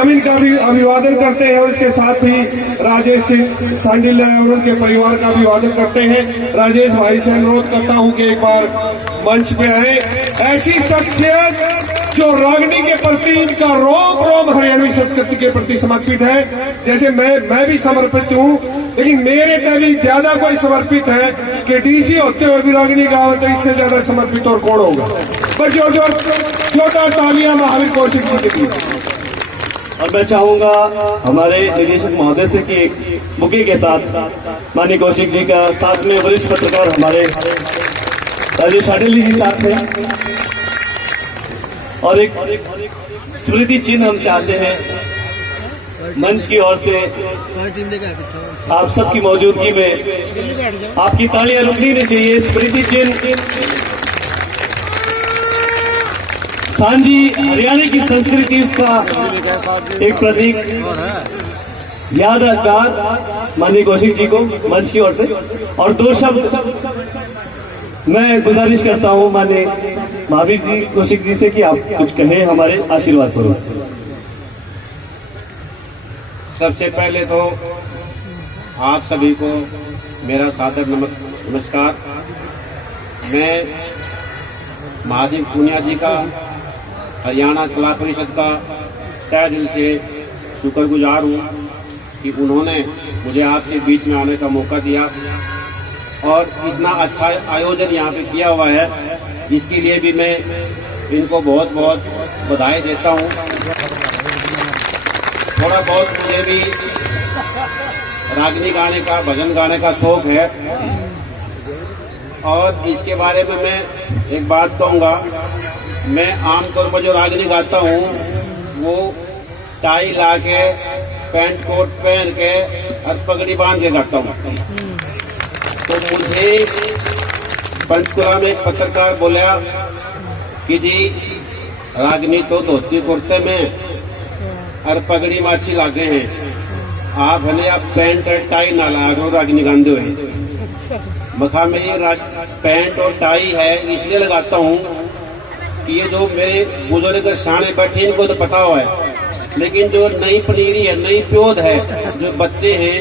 हम इनका भी अभिवादन करते हैं और इसके साथ ही राजेश सिंह सांडिल और उनके परिवार का अभिवादन करते हैं। राजेश भाई से अनुरोध करता हूं कि एक बार मंच पे आए। ऐसी शख्सियत जो रागनी के प्रति इनका रोम रोम हरियाणवी संस्कृति के प्रति समर्पित है। जैसे मैं भी समर्पित हूं, लेकिन मेरे कभी ज्यादा कोई समर्पित है कि डीसी होते हुए भी रागनी गाँव, तो इससे ज्यादा समर्पित और कौन होगा। बस जोरदार तालियां महावीर कौशिक जी के लिए। और मैं चाहूंगा हमारे निदेशक महोदय से कि एक बुके के साथ माननीय कौशिक जी का, साथ में वरिष्ठ पत्रकार हमारे राजेश सांडिल जी के साथ हैं, और एक स्मृति चिन्ह हम चाहते हैं मंच की ओर से। आप सबकी मौजूदगी में आपकी तालियां रुकनी नहीं चाहिए। स्मृति चिन्ह सांझी हरियाणा की संस्कृति, उसका एक प्रतीक यादगार माननीय कौशिक जी को मंच की ओर से। और दो शब्द मैं गुजारिश करता हूं माननीय महावीर जी कौशिक जी से कि आप कुछ कहें हमारे आशीर्वाद स्वरूप। सबसे पहले तो आप सभी को मेरा सादर नमस्कार। मैं महासिंह पूनिया जी का, हरियाणा कला परिषद का तहे दिल से शुक्रगुजार हूँ कि उन्होंने मुझे आपके बीच में आने का मौका दिया और इतना अच्छा आयोजन यहाँ पे किया हुआ है। इसके लिए भी मैं इनको बहुत बहुत बधाई देता हूँ। थोड़ा बहुत मुझे भी रागनी गाने का, भजन गाने का शौक है, और इसके बारे में मैं एक बात कहूँगा। मैं आमतौर पर जो रागनी गाता हूँ वो टाई ला के, पैंट कोट पहन के और पगड़ी बांध के गाता हूँ। तो मुझे पंचकुला में एक पत्रकार बोला कि जी रागनी तो धोती कुर्ते में और पगड़ी माछी लागे हैं, आप भले आप पैंट और टाई ना लागो रागनी गांधे हुए। मखा में ये पैंट और टाई है इसलिए लगाता हूँ कि ये जो मेरे बुजुर्ग सामने बैठे इनको तो पता हुआ है, लेकिन जो नई पनीरी है, नई प्योद है, जो बच्चे हैं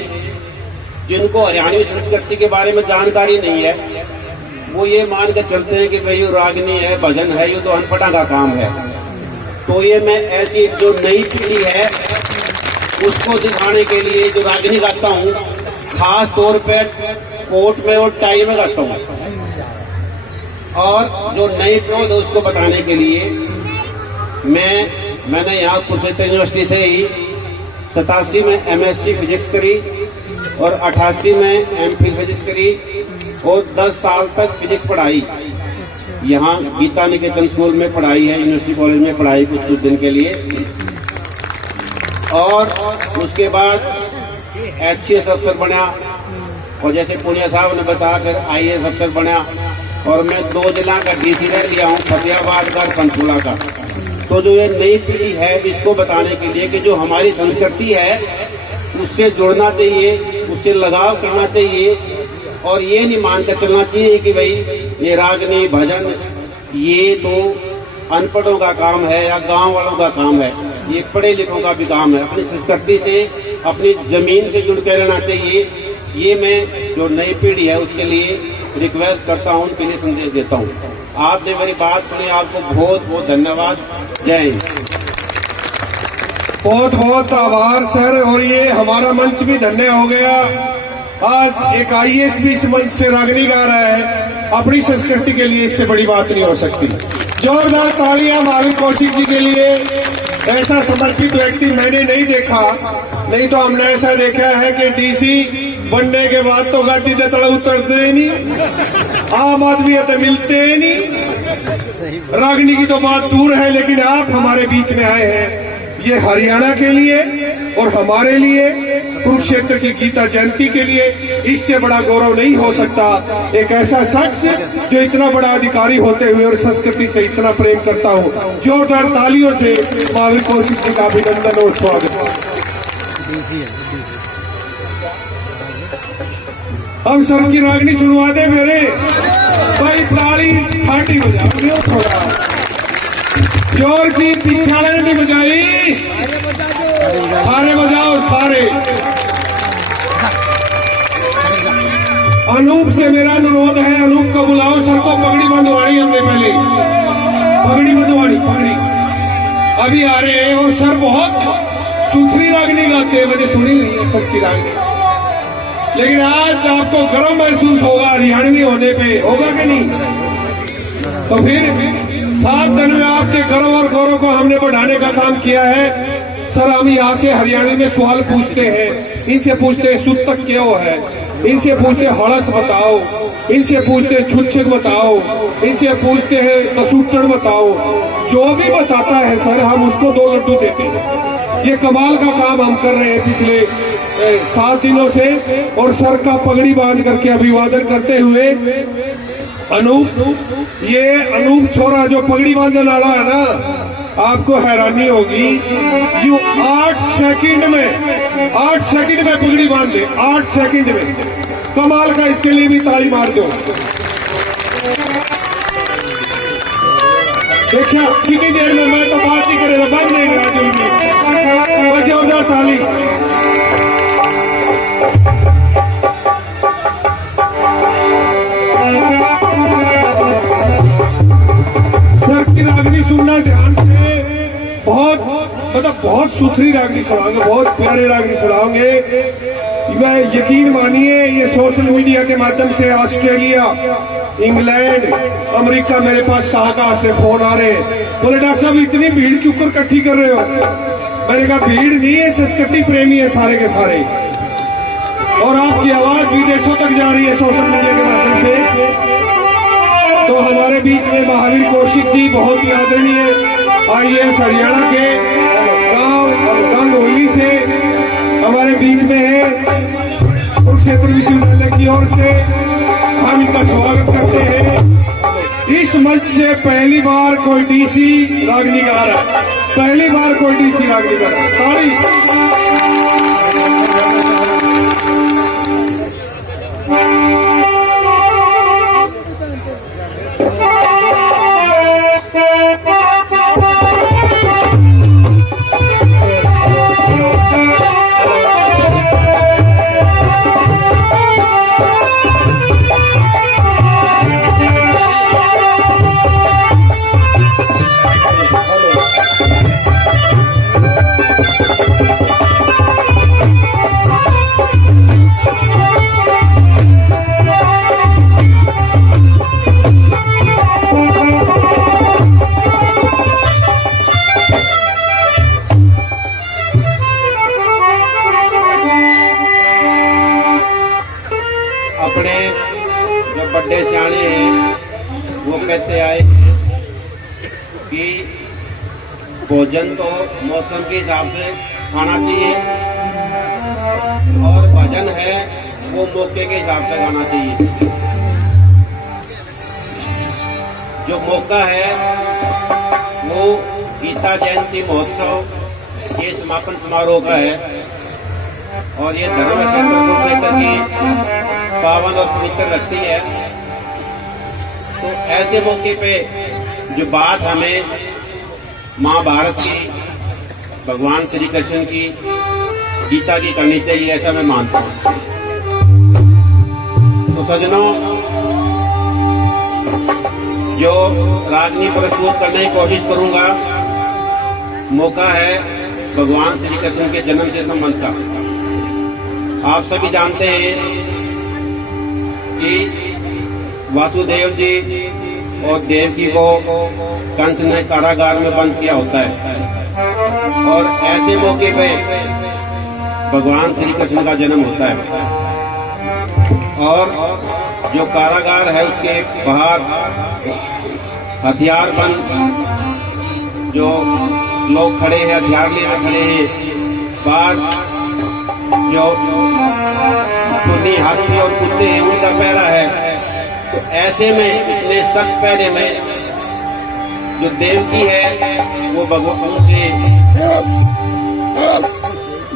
जिनको हरियाणवी संस्कृति के बारे में जानकारी नहीं है, वो ये मान के चलते हैं कि भाई ये रागनी है, भजन है, ये तो अनपढ़ा का काम है। तो ये मैं ऐसी जो नई पीढ़ी है उसको दिखाने के लिए जो रागनी गाता हूँ, खास तौर पे कोट में और टाई में गाता हूँ, और जो नई प्रोध है उसको बताने के लिए मैंने यहाँ कुरुक्षेत्र यूनिवर्सिटी से ही 87 में MSc फिजिक्स करी और 88 में MPhil फिजिक्स करी और 10 साल तक फिजिक्स पढ़ाई। यहाँ गीता निकेतन स्कूल में पढ़ाई है, यूनिवर्सिटी कॉलेज में पढ़ाई कुछ दिन के लिए, और उसके बाद HCS अफसर बना, और जैसे पुनिया साहब ने बताया फिर IAS अफसर बना, और मैं 2 जिला का DC रह लिया हूँ, फतेहाबाद का और पंचकुला का। तो जो ये नई पीढ़ी है इसको बताने के लिए कि जो हमारी संस्कृति है उससे जुड़ना चाहिए, उससे लगाव करना चाहिए, और ये नहीं मानकर चलना चाहिए कि भाई ये रागनी भजन ये तो अनपढ़ों का काम है या गांव वालों का काम है। ये पढ़े लिखों का भी काम है। अपनी संस्कृति से, अपनी जमीन से जुड़ कर रहना चाहिए। ये मैं जो नई पीढ़ी है उसके लिए रिक्वेस्ट करता हूँ, उनके लिए संदेश देता हूँ। आपने मेरी बात सुनी, आपको बहुत बहुत धन्यवाद। जय हिंद। बहुत बहुत आभार सर। और ये हमारा मंच भी धन्य हो गया। आज एक IAS भी इस मंच से रागनी गा रहा है। अपनी संस्कृति के लिए इससे बड़ी बात नहीं हो सकती। जोरदार तालियां महावीर कौशिक जी के लिए। ऐसा समर्पित व्यक्ति मैंने नहीं देखा, नहीं तो हमने ऐसा देखा है कि DC बनने के बाद तो गाड़ी से तड़ा उतरते ही नहीं, आम आदमी तो मिलते ही नहीं। रागनी की तो बात दूर है, लेकिन आप हमारे बीच में आए हैं, ये हरियाणा के लिए और हमारे लिए, कुरुक्षेत्र की गीता जयंती के लिए इससे बड़ा गौरव नहीं हो सकता। एक ऐसा शख्स जो इतना बड़ा अधिकारी होते हुए और संस्कृति से इतना प्रेम करता हो। जोरदार तालियों से महावीर कौशिक जी का अभिनंदन और स्वागत। अब सर की रागनी सुनवा दे मेरे भाई, ताली फाटी हो जाओ थोड़ा जोर की, पीछे वाले ने बजाई। अभी आ रहे हैं और सर बहुत सुथरी रागनी गाते हैं, मैंने सुनी नहीं है सर की रागनी, लेकिन आज आपको गर्व महसूस होगा हरियाणवी होने पे, होगा कि नहीं? तो फिर 7 दिन में आपके गर्व और गौरव को हमने बढ़ाने का काम किया है। सर हम यहाँ से हरियाणवी में सवाल पूछते हैं, इनसे पूछते हैं सुतक क्या है, इनसे पूछते हैं हड़स बताओ, इनसे पूछते हैं छुच्छक बताओ, इनसे पूछते हैं कसूटड़ बताओ, जो भी बताता है सर हम उसको 2 लड्डू देते हैं। ये कमाल का काम हम कर रहे हैं पिछले 7 दिनों से। और सर का पगड़ी बांध करके अभिवादन करते हुए अनूप छोरा जो पगड़ी बांधने वाला है ना, आपको हैरानी होगी, यू 8 सेकंड में पगड़ी बांध दे, 8 सेकंड में, कमाल का, इसके लिए भी ताली मार दो। देखा कितनी देर में, मैं तो बात ही करेगा, बंद नहीं करा दूंगी, जोरदार ताली। सर की रागनी सुनना ध्यान से, बहुत सुथरी रागनी सुनाओगे, बहुत प्यारे रागनी सुनाओगे। मैं यकीन मानिए ये सोशल मीडिया के माध्यम से ऑस्ट्रेलिया, इंग्लैंड, अमेरिका मेरे पास कहां से फोन आ रहे हैं, बोले डॉक्टर साहब इतनी भीड़ क्यों कर इकट्ठी कर रहे हो? मैंने कहा भीड़ नहीं है, संस्कृति प्रेमी है सारे के सारे, और आपकी आवाज विदेशों तक जा रही है सोशल मीडिया के माध्यम से। तो हमारे बीच में महावीर कौशिक जी बहुत ही आदरणीय IAS हरियाणा के गांव गंगोली से हमारे बीच में है। कुरुक्षेत्र विश्वविद्यालय की ओर से हम इनका स्वागत करते हैं। इस मंच से पहली बार कोई DC रागनी गा रहा है, पहली बार कोई DC रागनी गा रहा है, ताली। अपने जो बड़े सियाने हैं वो कहते आए कि भोजन तो मौसम के हिसाब से खाना चाहिए और भजन है वो मौके के हिसाब से गाना चाहिए। जो मौका है वो गीता जयंती महोत्सव ये समापन समारोह का है और ये धर्म क्षेत्र कुरुक्षेत्र की पावन और पवित्र लगती है। तो ऐसे मौके पे जो बात हमें महाभारत की, भगवान श्री कृष्ण की, गीता की करनी चाहिए, ऐसा मैं मानता हूं। तो सज्जनों, जो रागनी प्रस्तुत करने की कोशिश करूंगा, मौका है भगवान श्री कृष्ण के जन्म से संबंध का। आप सभी जानते हैं कि वासुदेव जी और देवकी को कंस ने कारागार में बंद किया होता है और ऐसे मौके पे भगवान श्री कृष्ण का जन्म होता है। और जो कारागार है उसके बाहर हथियार बंद जो लोग खड़े हैं, हथियार लिए खड़े हैं, बाहर जो खूनी हाथी और कुत्ते हैं उनका पहरा है। तो ऐसे में इतने सख्त पहरे में जो देवकी है वो भगवान से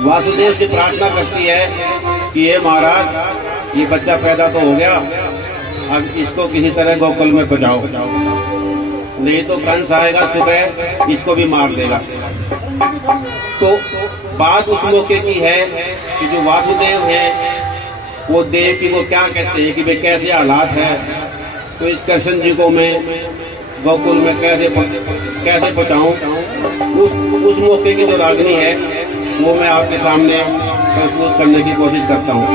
वासुदेव से प्रार्थना करती है कि ये महाराज ये बच्चा पैदा तो हो गया, अब इसको किसी तरह गोकुल में पहुंचाओ, नहीं तो कंस आएगा सुबह इसको भी मार देगा। तो बात उस मौके की है कि जो वासुदेव है वो देवकी को क्या कहते हैं कि भाई कैसे हालात है। तो इस कृष्ण जी को मैं गोकुल में कैसे पहुंचाऊं, उस मौके की जो रागनी है वो मैं आपके सामने प्रस्तुत करने की कोशिश करता हूं।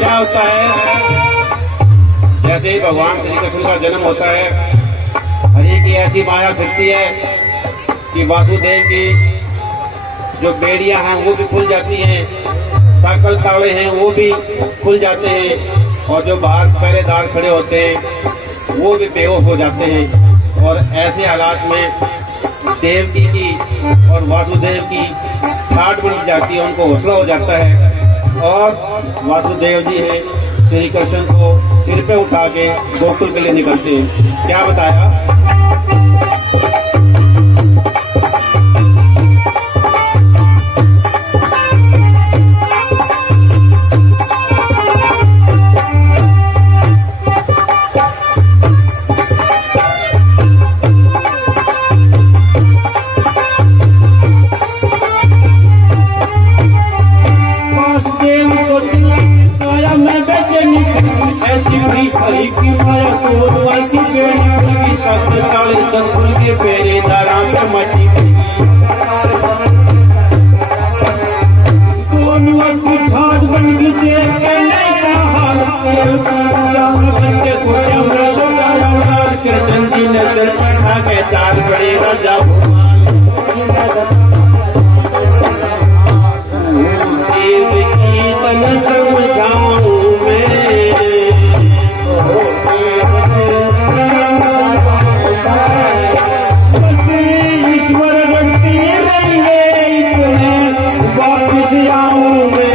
क्या होता है, जैसे ही भगवान श्री कृष्ण का जन्म होता है, हरि की ऐसी माया फिरती है कि वासुदेव की जो बेड़ियां हैं वो भी खुल जाती हैं, साकल ताले हैं वो भी खुल जाते हैं, और जो बाहर पहरेदार खड़े होते हैं वो भी बेहोश हो जाते हैं। और ऐसे हालात में देवकी की और वासुदेव की ठाट बन जाती है, उनको हौसला हो जाता है, और वासुदेव जी है श्री कृष्ण को सिर पे उठा के गोकुल के लिए निकलते हैं। क्या बताया? कृष्ण जी ने सिर पढ़ा के चार बड़े राजा देव की तन समझाऊं ईश्वर बनती रहेंगे इतने वापिस आऊं मैं,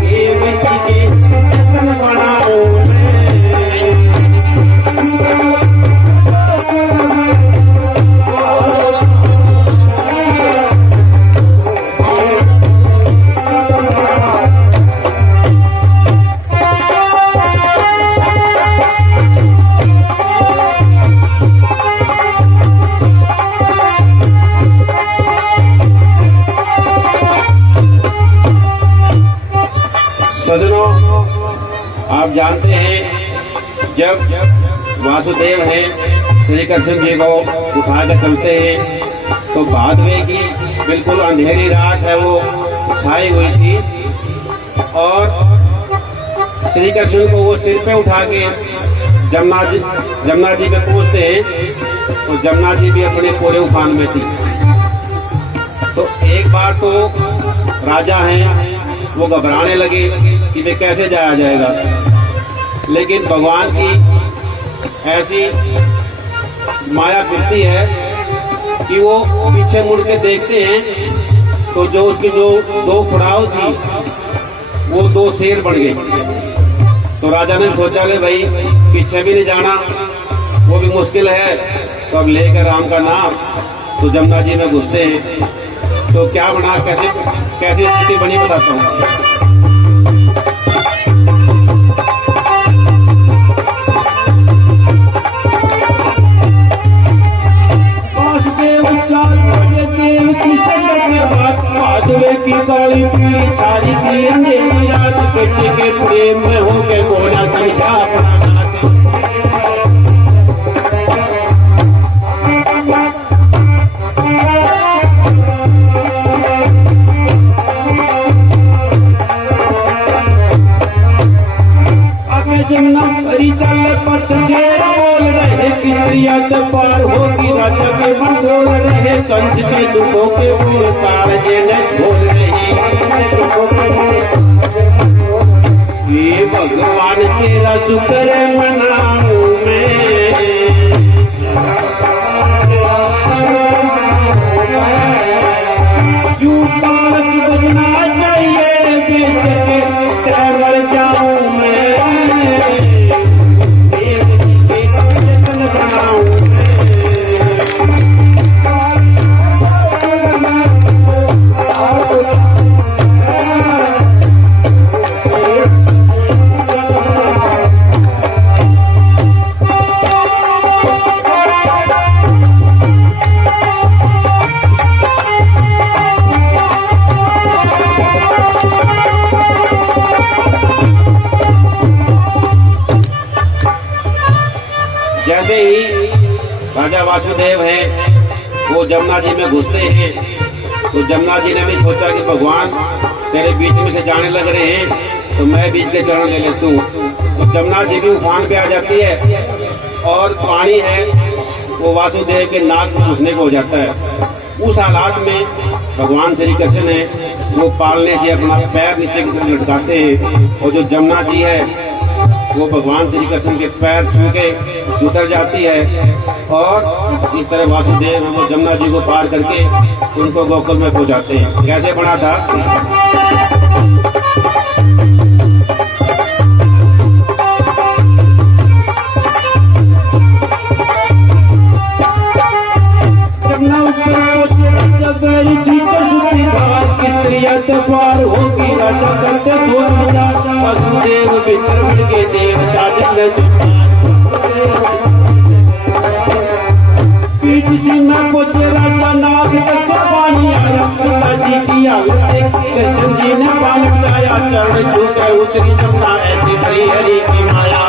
देवकी के जतन बनाऊं सज्जनों, आप जानते हैं जब वासुदेव हैं श्री कृष्ण जी को उठा कर चलते हैं तो भादवे की बिल्कुल अंधेरी रात है वो छाई हुई थी और श्री कृष्ण को वो सिर पे उठा के जमुना जी पे पहुंचते हैं तो जमुना जी भी अपने पूरे उफान में थी। तो एक बार तो राजा हैं वो घबराने लगे कि वे कैसे जाया जाएगा, लेकिन भगवान की ऐसी माया फिरती है कि वो पीछे मुड़ के देखते हैं तो जो उसकी जो दो खुड़ाव थी वो दो शेर बन गए। तो राजा ने सोचा कि भाई पीछे भी नहीं जाना, वो भी मुश्किल है, तो अब लेकर राम का नाम तो जमुना जी में घुसते हैं। तो क्या बना, कैसी स्थिति बनी बताता हूँ। की काली पीली छारी की अंधेरी रात बेटे के प्रेम में हो के बोला समझा आगे जमुना भरी चल पर शेर बोल रहे किस्तिया तो पार होगी राजा के बंडोल रहे कंस के दुखों के बोल कालजे ने छोड़ रहे। ये भगवान तेरा शुक्र मनाऊं मैं, क्यों तारक बजना चाहिए बेच के मर जाऊं मैं, जैसे ही राजा वासुदेव हैं वो जमुना जी में घुसते हैं तो जमुना जी ने भी सोचा कि भगवान तेरे बीच में से जाने लग रहे हैं तो मैं बीच के चरण ले लेता हूँ। तो जमुना जी भी उफान पे आ जाती है और पानी है वो वासुदेव के नाक में घुसने को हो जाता है। उस हालात में भगवान श्री कृष्ण ने वो पालने से अपना पैर नीचे की तरफ लटकाते हैं और जो जमुना जी है वो भगवान श्री कृष्ण के पैर छू के उतर जाती है और इस तरह वासुदेव वो जमुना जी को पार करके उनको गोकुल में पहुंचाते हैं। कैसे बना था, पार होगी राजा करते वसुदेव विचरण के देवता जल बीच सीमा पहुंचे राजा नाग तक पानी आया, पिताजी की हालत कृष्ण जी ने पानी पिलाया, चरण छू के उतरी जमुना ऐसी भरी हरि की माया।